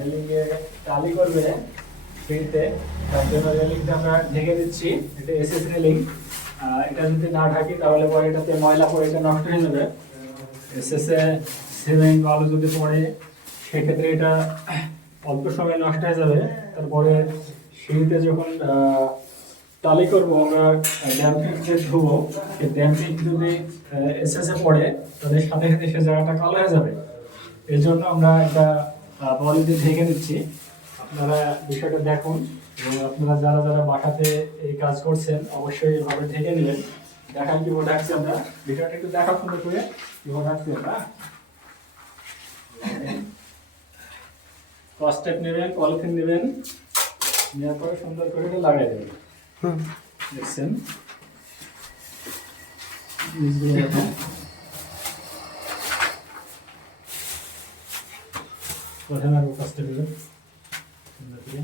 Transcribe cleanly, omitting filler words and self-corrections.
রেলিংয়ে টালি করবে ফ্রিতে, তার জন্য রেলিংটা আমরা ঢেকে দিচ্ছি। এটা এসএস রেলিং, এটা যদি না ঢাকি তাহলে পরে এটাতে ময়লা পড়ে এটা নষ্ট হয়ে যাবে। এসএসে সিমেন্ট বালু যদি পড়ে সেক্ষেত্রে এটা অল্প সময় নষ্ট হয়ে যাবে। তারপরে সিঁড়িতে যখন টালি করবো আমরা, ড্যাম্পিং যে ধুবো, সেই ড্যাম্পিং যদি এসএসে পড়ে তাহলে সাথে সাথে সে জায়গাটা কালো হয়ে যাবে। এই জন্য আমরা এটা বডি দিয়ে ঢেকে দিচ্ছি। আপনারা বিষয়টা দেখুন, এবং আপনারা যারা যারা বাসাতে এই কাজ করছেন অবশ্যই এভাবে ঢেকে নেবেন। দেখান কিভাবে ঢাকছি আমরা, বিষয়টা একটু দেখা সুন্দর করে কিভাবে ঢাকছি আমরা। ফার্স্ট স্টেপ নেবেন, পলিথিন নেবেন, নেওয়ার পরে সুন্দর করে এটা লাগাই দেবেন। দেখছেন প্রথমে আর ফার্স্ট স্টেপ নেবেন সুন্দর করে।